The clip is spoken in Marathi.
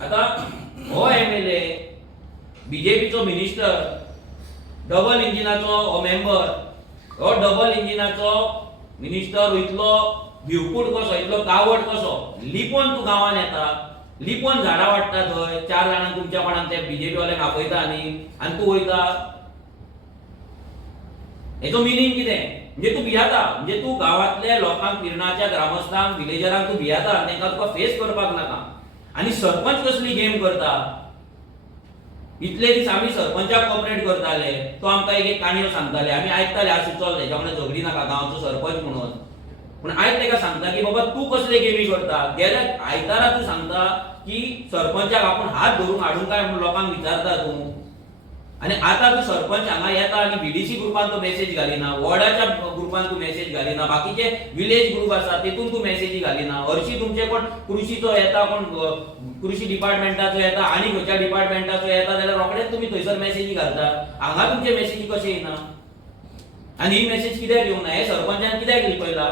आता हो एमएलए बीजेपीचो मिनिस्टर डबल इंजिनाचो हो मेंबर हो डबल इंजिनाचो मिनिस्टर इतलो भिवकूट कसो इतलो कावट कसो लिपोन तू गावान येता लिपोन झाडां वाडटा थंय 4 जाणांक तुमच्या कोणाक ते बीजेपी वाल्यांक आपयता आनी तू वयता हेचो मिनिंग कितें म्हणजे तू भियाता म्हणजे तू गावातल्या लोकांक फिरणाच्या ग्रामस्थांक विलेजरांक तू भियाता तांकां तुका फेस करपाक नाका आनी सरपंच कसली गेम करता इतले दीस आमी सरपंचाक कॉपरेट करताले तो आमकां एक काणयो सांगताले आमी आयकताले आज सुचोल तेच्या वांगडा झगडी नाका गांवचो सरपंच म्हणून पूण आयज तेका सांगता की बाबा तू कसले गेमी करता गेल्या आयतारा तू सांगता की सरपंचाक आपूण हात धरून हाडून काय म्हणून लोकांक विचारता तू आनी आतां तू सरपंच हांगा येता आनी बीडीसी ग्रुपान तू मेसेज घालिना वॉर्डाच्या ग्रुपान तू मेसेज घालिना बाकीचे विलेज ग्रुप आसा तेतून तू मेसेजी घालिना हरशी तुमचे कोण कृषीचो येता कोण कृषी डिपार्टमेंटाचो येता आनी खंयच्या डिपार्टमेंटाचो येता जाल्यार रोखडेच तुमी थंयसर मेसेजी घालता हांगा तुमचे मेसेजी कशे येना आनी ही मेसेज कित्याक येवंक ना हे सरपंचान कित्याक लिपयला